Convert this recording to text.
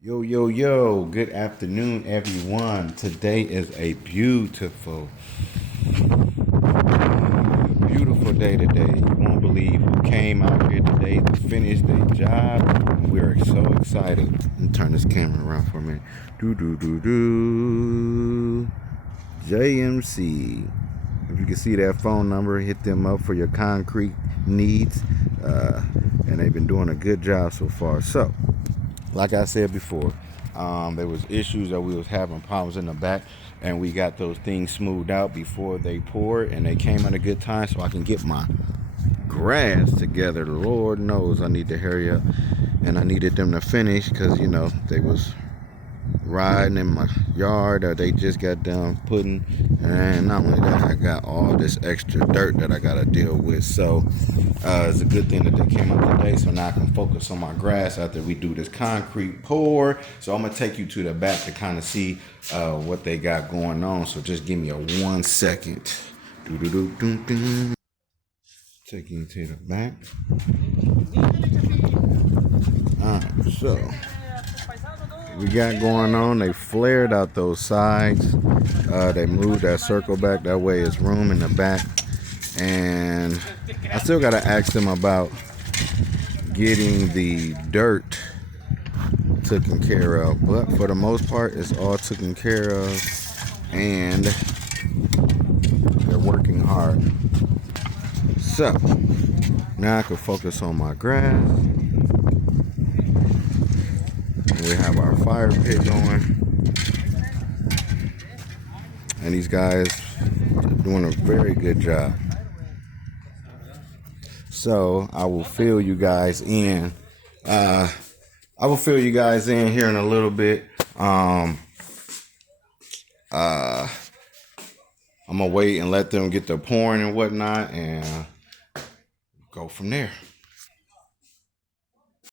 Yo, yo, yo, good afternoon, everyone. Today is a beautiful day today. You won't believe who came out here today to finish their job. And we are so excited. Let me turn this camera around for a minute. Do, do, do, do. JMC. If you can see that phone number, hit them up for your concrete needs. And they've been doing a good job so far. So, like I said before, there was issues that we was having problems in the back, and we got those things smoothed out before they poured, and they came at a good time so I can get my grass together. Lord knows I need to hurry up, and I needed them to finish because they was riding in my yard that they just got done putting, and not only that, I got all this extra dirt that I gotta deal with. So it's a good thing that they came up today, so now I can focus on my grass after we do this concrete pour. So I'm gonna take you to the back to kind of see what they got going on. So just give me a 1 second. Take you to the back. Alright, so we got going on. They flared out those sides. They moved that circle back. That way it's room in the back. And I still got to ask them about getting the dirt taken care of. But for the most part, it's all taken care of. And they're working hard. So now I can focus on my grass. We have our fire pit going, and these guys are doing a very good job. So I will fill you guys in. I will fill you guys in here in a little bit. I'm gonna wait and let them get their pouring and whatnot, and go from there.